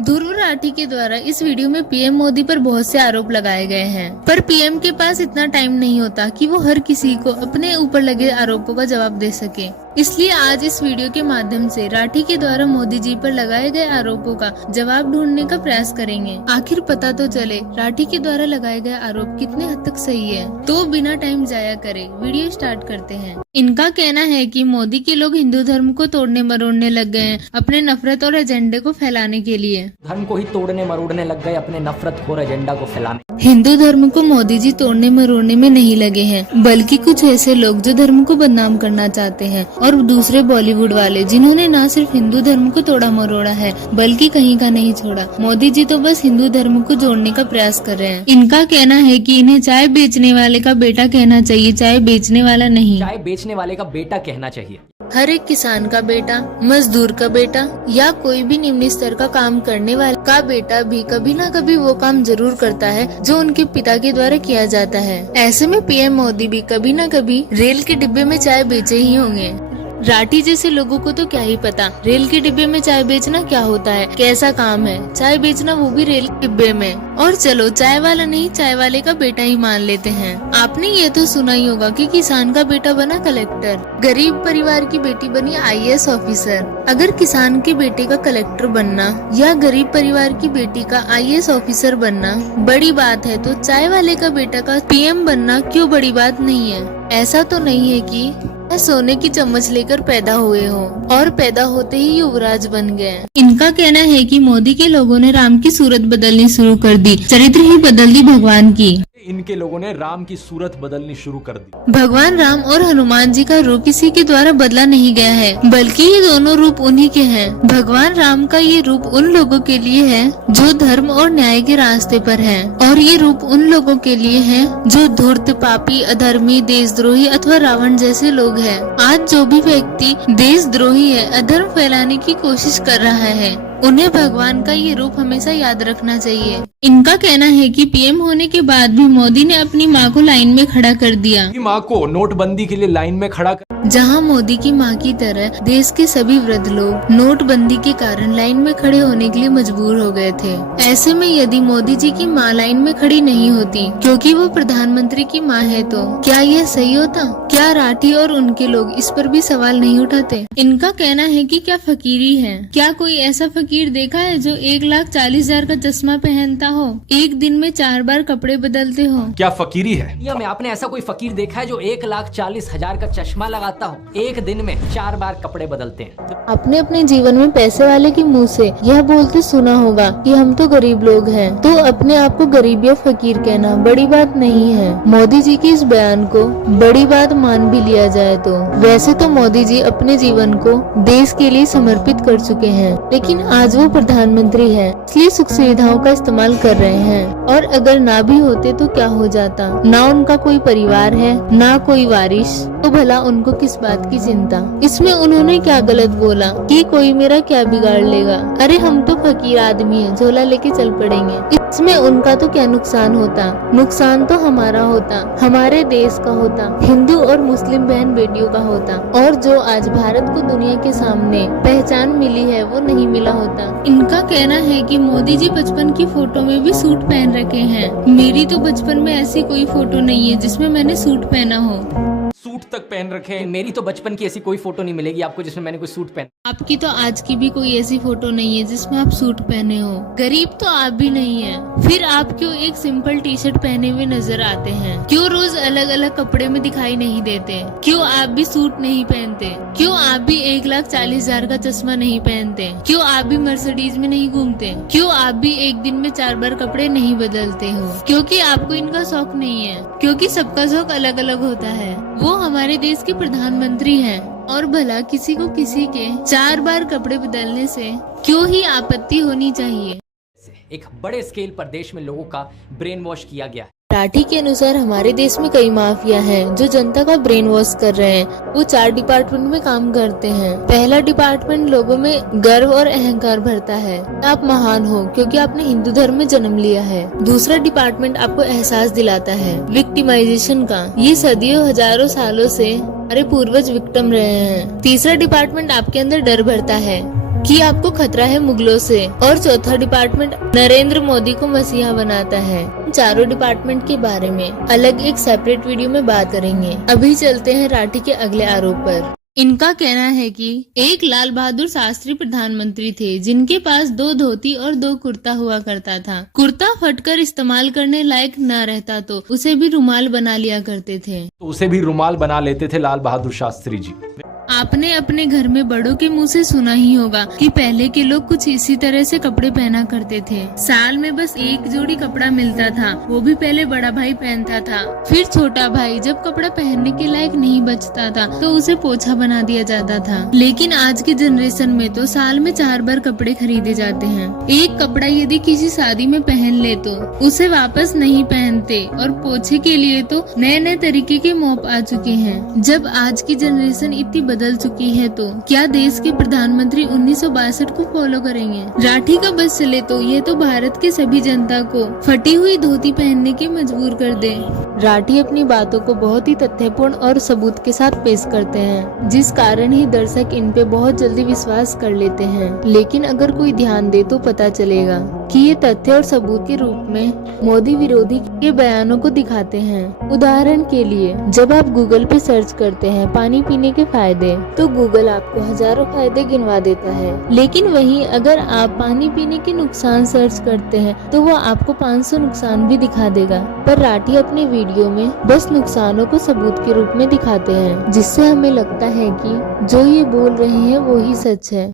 ध्रुव राठी के द्वारा इस वीडियो में पीएम मोदी पर बहुत से आरोप लगाए गए हैं, पर पीएम के पास इतना टाइम नहीं होता कि वो हर किसी को अपने ऊपर लगे आरोपों का जवाब दे सके। इसलिए आज इस वीडियो के माध्यम से राठी के द्वारा मोदी जी पर लगाए गए आरोपों का जवाब ढूंढने का प्रयास करेंगे। आखिर पता तो चले राठी के द्वारा लगाए गए आरोप कितने हद तक सही है। तो बिना टाइम जाया करे वीडियो स्टार्ट करते हैं। इनका कहना है कि मोदी के लोग हिंदू धर्म को तोड़ने मरोड़ने लग गए हैं अपने नफरत और एजेंडे को फैलाने के लिए। धर्म को ही तोड़ने मरोड़ने लग गए अपने नफरत खोर एजेंडा को फैलाने। हिंदू धर्म को मोदी जी तोड़ने मरोड़ने में नहीं लगे हैं, बल्कि कुछ ऐसे लोग जो धर्म को बदनाम करना चाहते हैं, और दूसरे बॉलीवुड वाले जिन्होंने न सिर्फ हिंदू धर्म को तोड़ा मरोड़ा है बल्कि कहीं का नहीं छोड़ा। मोदी जी तो बस हिंदू धर्म को जोड़ने का प्रयास कर रहे हैं। इनका कहना है कि इन्हें चाय बेचने वाले का बेटा कहना चाहिए, चाय बेचने वाला नहीं। चाय बेचने वाले का बेटा कहना चाहिए। हर एक किसान का बेटा, मजदूर का बेटा या कोई भी निम्न स्तर का काम करने वाले का बेटा भी कभी ना कभी वो काम जरूर करता है जो उनके पिता के द्वारा किया जाता है। ऐसे में पीएम मोदी भी कभी ना कभी रेल के डिब्बे में चाय बेचे ही होंगे। राठी जैसे लोगों को तो क्या ही पता रेल के डिब्बे में चाय बेचना क्या होता है, कैसा काम है चाय बेचना, वो भी रेल के डिब्बे में। और चलो चाय वाला नहीं, चाय वाले का बेटा ही मान लेते हैं। आपने ये तो सुना ही होगा कि किसान का बेटा बना कलेक्टर, गरीब परिवार की बेटी बनी आईएएस ऑफिसर। अगर किसान के बेटे का कलेक्टर बनना या गरीब परिवार की बेटी का आईएएस ऑफिसर बनना बड़ी बात है, तो चाय वाले का बेटा का पीएम बनना क्यों बड़ी बात नहीं है। ऐसा तो नहीं है कि सोने की चम्मच लेकर पैदा हुए हो और पैदा होते ही युवराज बन गए। इनका कहना है कि मोदी के लोगों ने राम की सूरत बदलनी शुरू कर दी, चरित्र ही बदल दी भगवान की। इनके लोगों ने राम की सूरत बदलनी शुरू कर दी। भगवान राम और हनुमान जी का रूप किसी के द्वारा बदला नहीं गया है, बल्कि ये दोनों रूप उन्हीं के हैं। भगवान राम का ये रूप उन लोगों के लिए है जो धर्म और न्याय के रास्ते पर हैं, और ये रूप उन लोगों के लिए है जो धूर्त, पापी, अधर्मी, देशद्रोही अथवा रावण जैसे लोग हैं। आज जो भी व्यक्ति देशद्रोही है, अधर्म फैलाने की कोशिश कर रहा है, उन्हें भगवान का ये रूप हमेशा याद रखना चाहिए। इनका कहना है कि पीएम होने के बाद भी मोदी ने अपनी मां को लाइन में खड़ा कर दिया। मां को नोटबंदी के लिए लाइन में खड़ा कर। जहां मोदी की मां की तरह देश के सभी वृद्ध लोग नोटबंदी के कारण लाइन में खड़े होने के लिए मजबूर हो गए थे। ऐसे में यदि मोदी जी की मां लाइन में खड़ी नहीं होती क्योंकि वो प्रधानमंत्री की मां है, तो क्या यह सही होता? क्या राठी और उनके लोग इस पर भी सवाल नहीं उठाते? इनका कहना है कि क्या फकीरी है? क्या कोई ऐसा फकीर देखा है जो 1,40,000 का चश्मा पहनता हो, एक दिन में 4 बार कपड़े बदलते हो? क्या फकीरी है? दुनिया में आपने ऐसा कोई फकीर देखा है जो 1,40,000 का चश्मा लगाता हो, एक दिन में 4 बार कपड़े बदलते हैं? अपने अपने जीवन में पैसे वाले के मुंह से यह बोलते सुना होगा कि हम तो गरीब लोग हैं, तो अपने आप को गरीब या फकीर कहना बड़ी बात नहीं है। मोदी जी के इस बयान को बड़ी बात मान भी लिया जाए तो वैसे तो मोदी जी अपने जीवन को देश के लिए समर्पित कर चुके हैं, लेकिन आज वो प्रधानमंत्री है, इसलिए सुख सुविधाओं का इस्तेमाल कर रहे हैं। और अगर ना भी होते तो क्या हो जाता? ना उनका कोई परिवार है, ना कोई वारिस, तो भला उनको किस बात की चिंता? इसमें उन्होंने क्या गलत बोला कि कोई मेरा क्या बिगाड़ लेगा? अरे हम तो फकीर आदमी हैं, झोला लेके चल पड़ेंगे। इसमें उनका तो क्या नुकसान होता? नुकसान तो हमारा होता, हमारे देश का होता, हिंदू और मुस्लिम बहन बेटियों का होता। और जो आज भारत को दुनिया के सामने पहचान मिली है वो नहीं मिला होता। इनका कहना है कि मोदी जी बचपन की फोटो में भी सूट पहन रखे हैं। मेरी तो बचपन में ऐसी कोई फोटो नहीं है जिसमें मैंने सूट पहना हो। सूट तक पहन रखे हैं। मेरी तो बचपन की ऐसी कोई फोटो नहीं मिलेगी आपको जिसमें मैंने कोई सूट पहना। आपकी तो आज की भी कोई ऐसी फोटो नहीं है जिसमें आप सूट पहने हो। गरीब तो आप भी नहीं है, फिर आप क्यों एक सिंपल टी शर्ट पहने हुए नजर आते हैं? क्यों रोज अलग अलग कपड़े में दिखाई नहीं देते? क्यों आप भी सूट नहीं पहनते? क्यों आप भी 1,40,000 का चश्मा नहीं पहनते? क्यों आप भी मर्सिडीज में नहीं घूमते? क्यों आप भी एक दिन में 4 बार कपड़े नहीं बदलते हो? क्योंकि आपको इनका शौक नहीं है, क्योंकि सबका शौक अलग अलग होता है। वो हमारे देश के प्रधानमंत्री हैं, और भला किसी को किसी के 4 बार कपड़े बदलने से क्यों ही आपत्ति होनी चाहिए? एक बड़े स्केल पर देश में लोगों का ब्रेन वॉश किया गया है। राठी के अनुसार हमारे देश में कई माफिया हैं जो जनता का ब्रेन वॉश कर रहे हैं। वो 4 डिपार्टमेंट में काम करते हैं। पहला डिपार्टमेंट लोगों में गर्व और अहंकार भरता है, आप महान हो क्योंकि आपने हिंदू धर्म में जन्म लिया है। दूसरा डिपार्टमेंट आपको एहसास दिलाता है विक्टिमाइजेशन का, ये सदियों हजारों सालों से हमारे पूर्वज विक्टिम रहे हैं। तीसरा डिपार्टमेंट आपके अंदर डर भरता है कि आपको खतरा है मुगलों से, और चौथा डिपार्टमेंट नरेंद्र मोदी को मसीहा बनाता है। चारों डिपार्टमेंट के बारे में अलग एक सेपरेट वीडियो में बात करेंगे। अभी चलते हैं राठी के अगले आरोप पर। इनका कहना है कि एक लाल बहादुर शास्त्री प्रधानमंत्री थे जिनके पास 2 धोती और 2 कुर्ता हुआ करता था। कुर्ता फटकर इस्तेमाल करने लायक न रहता तो उसे भी रुमाल बना लिया करते थे। तो उसे भी रुमाल बना लेते थे लाल बहादुर शास्त्री जी। आपने अपने घर में बड़ों के मुंह से सुना ही होगा कि पहले के लोग कुछ इसी तरह से कपड़े पहना करते थे। साल में बस एक जोड़ी कपड़ा मिलता था, वो भी पहले बड़ा भाई पहनता था। फिर छोटा भाई जब कपड़ा पहनने के लायक नहीं बचता था तो उसे पोछा बना दिया जाता था। लेकिन आज की जनरेशन में तो साल में 4 बार कपड़े खरीदे जाते हैं। एक कपड़ा यदि किसी शादी में पहन ले तो उसे वापस नहीं पहनते, और पोछे के लिए तो नए नए तरीके के मॉप आ चुके हैं। जब आज की जनरेशन इतनी बदल चुकी है तो क्या देश के प्रधानमंत्री 1962 को फॉलो करेंगे? राठी का बस चले तो ये तो भारत के सभी जनता को फटी हुई धोती पहनने के मजबूर कर दे। राठी अपनी बातों को बहुत ही तथ्यपूर्ण और सबूत के साथ पेश करते हैं, जिस कारण ही दर्शक इन पे बहुत जल्दी विश्वास कर लेते हैं। लेकिन अगर कोई ध्यान दे तो पता चलेगा कि ये तथ्य और सबूत के रूप में मोदी विरोधी के बयानों को दिखाते हैं। उदाहरण के लिए जब आप गूगल पे सर्च करते हैं पानी पीने के फायदे, तो गूगल आपको हजारों फायदे गिनवा देता है। लेकिन वहीं अगर आप पानी पीने के नुकसान सर्च करते हैं तो वो आपको 500 नुकसान भी दिखा देगा। पर राठी अपने वीडियो में बस नुकसानों को सबूत के रूप में दिखाते हैं, जिससे हमें लगता है कि जो ये बोल रहे हैं वो ही सच है।